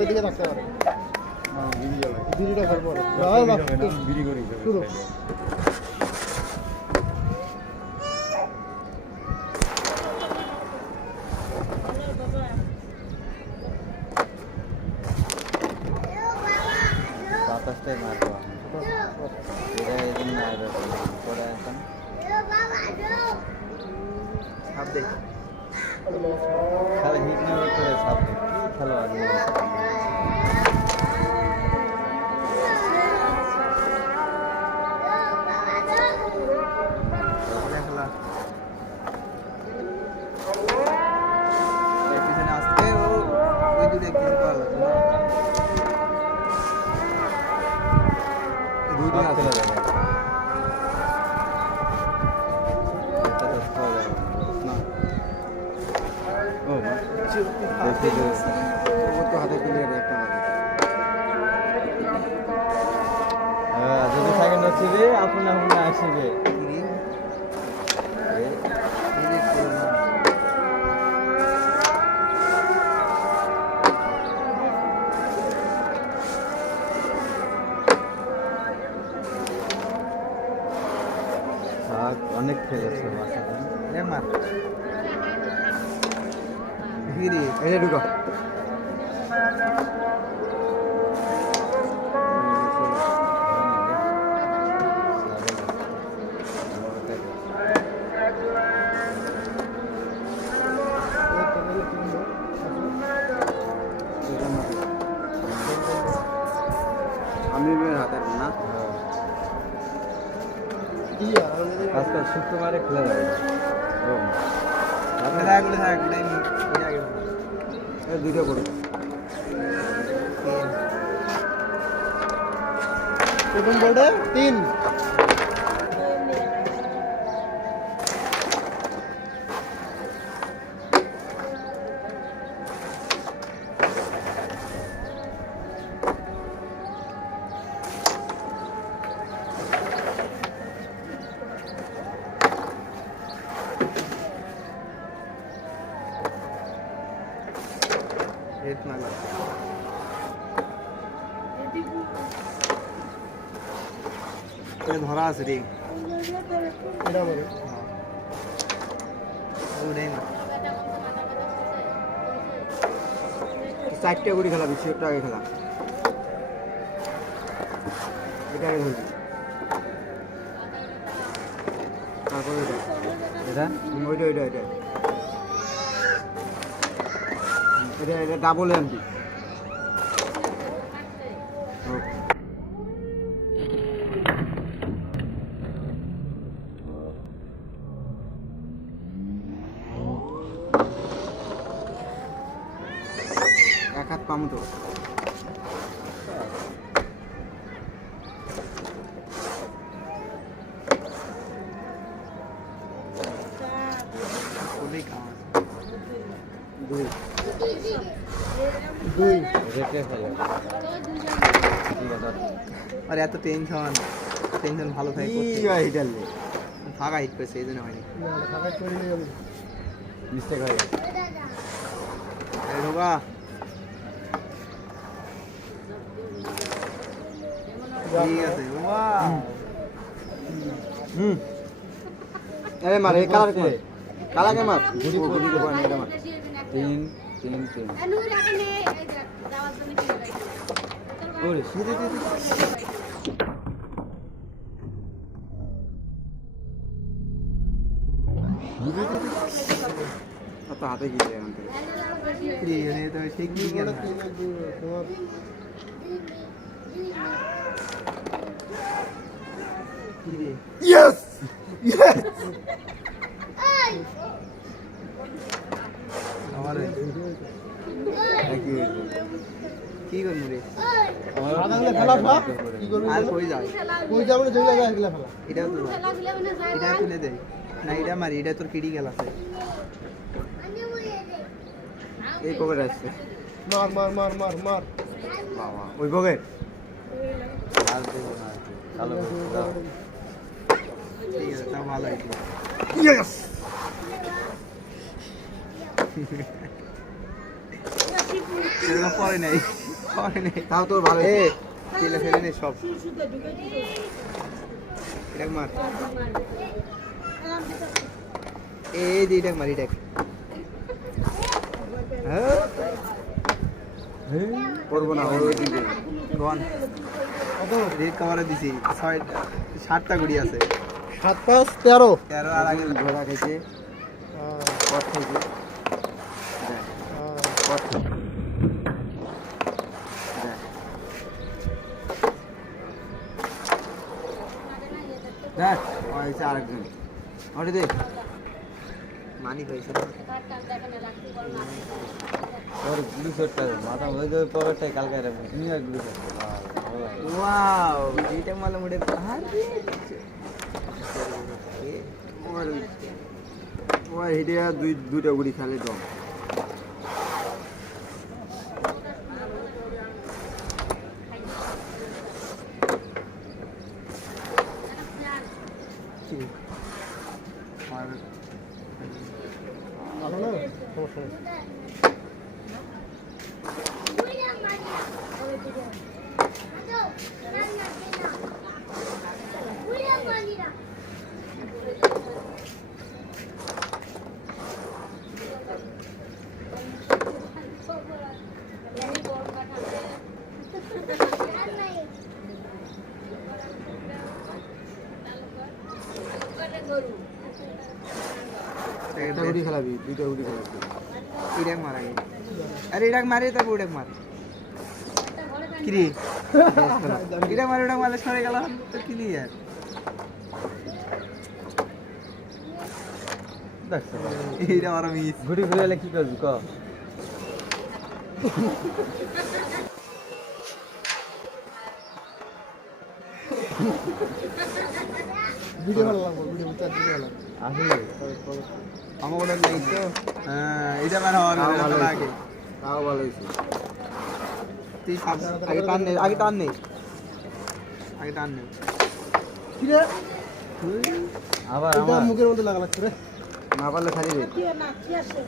ওইদিকে থাকতে পারে বিড়িটা খাবো বিড়ি করি শুরু বাতাসটাই মারবো এটা এদিন না পরে এখন সাপ দেখ সারা হিট না করে সাপ দেখ কি খেলোয়াড় যদি থাকে নচিবে আপন আপন আসিবে অনেক খেলেছে ঢুকা আমি হাতের না আজকাল শুক্রবারে খোলা যাবে দুটো করে প্রথম বোর্ডে 3 ধরা আছে রে চারটে করে খেলা বেশি একটা আগে খেলা এটা আগে ধরবি তারপরে এটা ওইটা ওইটা ওইটা এটা এটা ডাবল এমপি এক হাত পামো তো আর এত টেনশন ভালো থাকে ফাঁকা হিট করেছে এই জন্য হয়নি মিস্টেক হয়ে গেছে ঢোকা ঠিক আছে আরে মার এই কালার করে কালাকে মার গুড়ি গুড়ি করে এটা মার 3 ওরে সিধে দে তো হাতে গিয়ে এখন তো ঠিক কি গেল ইয়েস ইয়েস আমার কি করবো রে খেলা কি করবি আর কই যায় কই যাবো যেগুলো যায় এগুলা খেলা এটা তো এটা তুলে দে না এটা মারি এটা তোর কিডি গেল আছে এই পকেট আসছে মার মার মার মার মার বাবা ওই পকেট আর দেব না চালো ঠিক আছে তাও ভালো হইছে ইয়েস এরকম পরে নেই পরে নেই তাও তোর ভালো এ ফেলে ফেলে নে সব এটা মার এই যে এটা মারি দেখ হ্যাঁ করবো না ওই দিকে গন কত রেড কভারে দিছি 7টা গুড়ি আছে 7 5 13 13 আর আগে ঘোড়া খাইছে পথ খাইছে পথ দেখ ওইছে আরেকজন ওটা দে মানি পাইছে ওর ব্লু শার্টটা মাথা ওই যে পকেটটাই কালকে রাখবো তুমি আর ব্লু শার্ট ওয়াও এইটা মালা মুড়ে আরে ওর ওই হেডে দুইটা গুড়ি খালি দাও আর ভালো না সমস্যা নেই একটা গুড়ি খেলাবি দুইটা গুড়ি খেলাবি ইডাক মার আগে আরে ইডাক মারে তারপর উডাক মার কিরে ইডাক মারে উডাক মারলে সরে গেল তো ক্লিয়ার দেখছো এইটা আমার মিস ঘুরি ঘুরে এলে কি করবি ক ভিডিও ভালো লাগবে ভিডিও চার দিকে ভালো আসলে আমার ওটা লাগতো হ্যাঁ এটা মার হওয়ার ভালো আগে তাও ভালো হয়েছে তুই আগে টান নে আগে টান নে আগে টান নে কি রে আবার এটা আমার মুখের মধ্যে লাগা লাগছে রে না পারলে ছাড়ি দে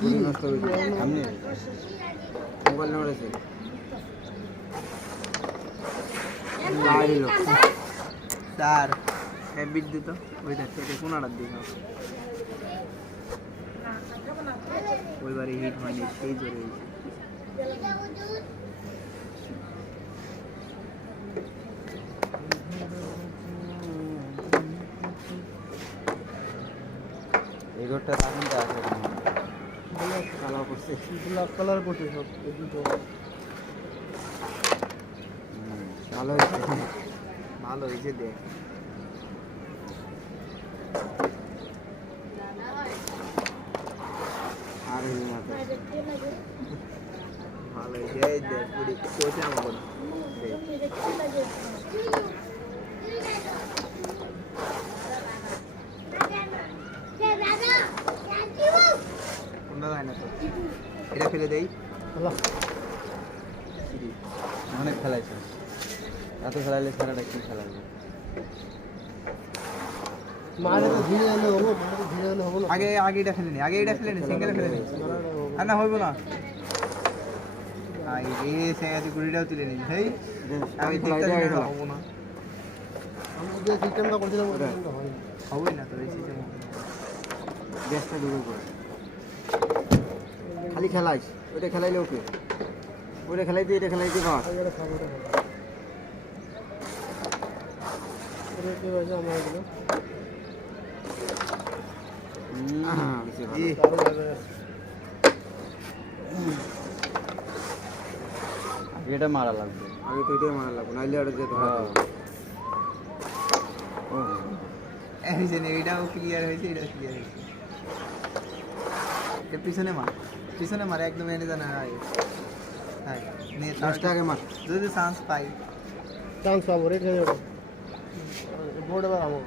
গুড়ি নষ্ট হয়ে যাবে সামনে মোবাইল নড়েছে স্যার হ্যাবিট দিত ওইটা থেকে কোনাটা দিত ওইবারে হিট হয়নি সেই জোরে এই রোডটা তখন তো আছে কালো করছে ব্ল্যাক কালার করতে সব এই দুটো ভালো হয়েছে ভালো হয়েছে দেখ আর এই মাথা ভালো হয়েছে এই দেখ পুরি কোচে আমার কোনটা যায় না তো এটা ফেলে দেই আল্লাহ অনেক খেলাইছে এত খেলাইলে সারাটা কি খেলাবে মারে তো ভিড়ে এলে হবো মারে তো ভিড়ে এলে হবো না আগে আগে এটা ফেলে নি আগে এটা ফেলে নি সিঙ্গেল ফেলে নি আর না হইব না আই রে সেয়াতে গুড়িটাও তুলে নি হেই আমি দেখতে হবো না আমরা যে সিস্টেমটা করছিলাম ওটা হয়নি হবই না তো এই সিস্টেম গ্যাসটা ডুবে পড়ে খালি খেলাইস ওইটা খেলাইলে ওকে ওইটা খেলাইতে এটা খেলাইতে বাস আগে এটা খাবো এটা এটা কি হয়েছে আমার এগুলো দারুণ লাগে এটা মারা লাগবে আগে তো এটাই মারা লাগবে নাইলে ওটা যেতে হবে এই যে এইটাও ক্লিয়ার হয়েছে এটা ক্লিয়ার হয়েছে এর পিছনে মার একদম এনে জানা হয় হ্যাঁ নিয়ে দশটা আগে মার যদি চান্স পাই চান্স পাবো রে খেলে ওটা বোর্ডে বার আমো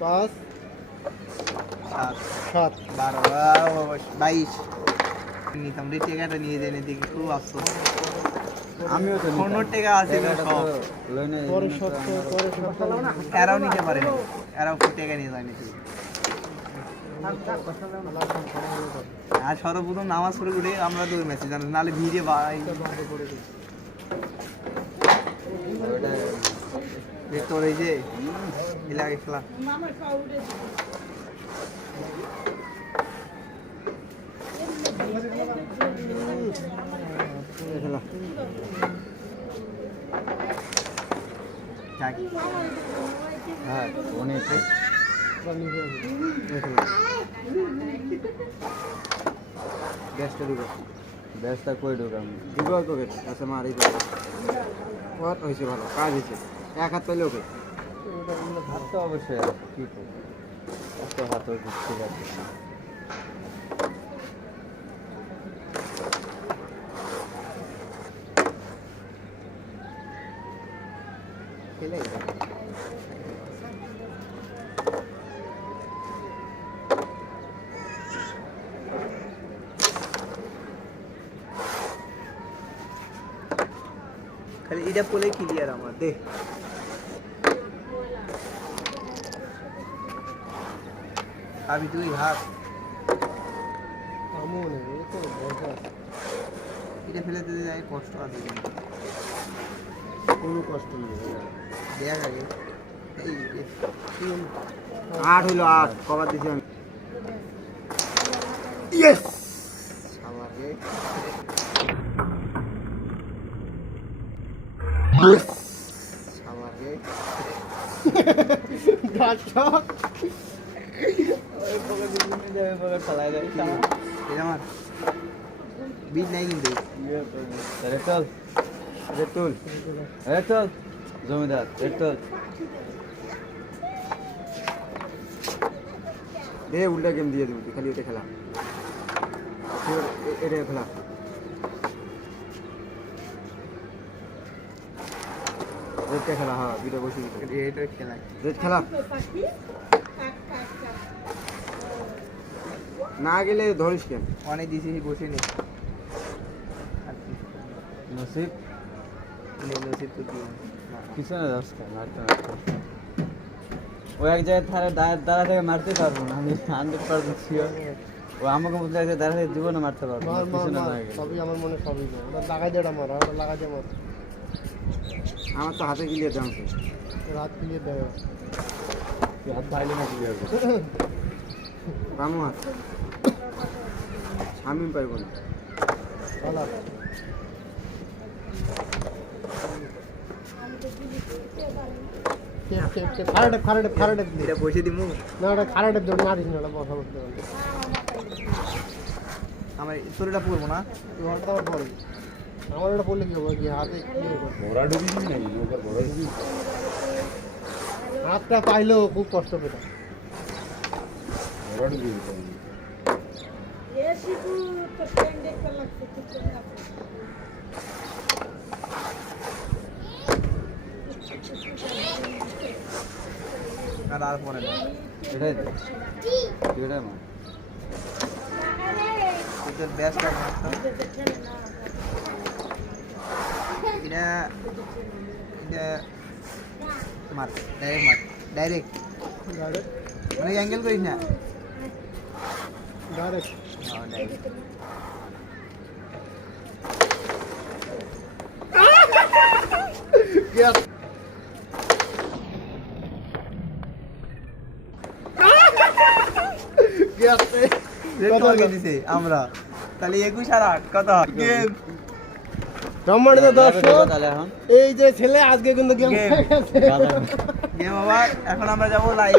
5 7 7 12 22 নিতাম রে টেকাটা নিয়ে জেনে দেখি খুব আফসোস আমিও তো 15 টাকা আছে সব লইনে পরে 70 পরে 70 এরাও নিতে পারে না এরাও টাকা নিয়ে যায় নাকি আর সর্বপ্রথম নামাজ পড়ে উঠে আমরা দৌড় ম্যাচে জানো নাহলে ভিড়ে ভাই তোর এই যে এলাকা খেলা হ্যাঁ অনেক গ্যাসটা ঢুকে গ্যাসটা কই ঢুকাম দিব তোকে আচ্ছা মারি দেবো কত হয়েছে ভালো কাজ হয়েছে এক হাত পেলে ওকে হাত তো অবশ্যই কী করবো এত হাত ওই ঠিক আছে খেলে খালি এটা বলে ক্লিয়ার আমার দে আমি তুই হাত এটা ফেলে দিতে যাই কষ্ট আছে কোনো কষ্ট নেই দেখ আগে এই 8 হইলো 8 কভার দিছি আমি ইয়েস আমার রে আমার রে গাছক ওই পকেট দিয়ে যাবে পকেট ফেলাই দেয় এটা আমার বীজ নাই কিন্তু রেটল রেটল রেটল জমিদার রেটল দে উল্টা গেম দিয়ে দিবি খালি এটা খেলা এটা খেলা রেটটা খেলা হ্যাঁ দুটো বসে এটা খেলা রেট খেলা না গেলে ধরিস কেন অনেক দিছি বসে নে নসিব নসিব তো দিও পিছনে যাস কেন মারতে মারতে ও এক জায়গায় থারে দাঁড়া থেকে মারতে পারবো না আমি 100% শিওর ও আমাকে বলতে আছে দাঁড়া থেকে জীবনে মারতে পারবো না মার মার পিছনে মার না গেলে সবই আমার মনে সবই যায় ওটা লাগাই দে ওটা মার ওটা লাগাই দে মার আমার তো হাতে গিলিয়ে দাম রাত ক্লিয়ার দেয় হাত পাইলে না ক্লিয়ার কামু হাত আমি পারবো না ভালো খারাপ এটা বসে দিমু না ওটা খারাপ দৌড় মারিস না ওটা বসা বসতে পারবে আমার তোরটা পড়বো না ঘন্টা আমার পরে আমার ওটা পড়লে কি হবে কি হাতে হাতটা পাইলেও খুব কষ্ট পেতাম আর পরে না এটাই তো এটাই মা তোর ব্যাস এটা এটা মার ডাইরেক্ট অনেক অ্যাঙ্গেল করিস না ডাইরেক্ট হ্যাঁ ডাইরেক্ট আমরা তাহলে 21 আর 8 কত গেম সম্মানিত দর্শক তাহলে এখন এই যে ছেলে আজকে কিন্তু গেম গেম আবার এখন আমরা যাবো লাইভ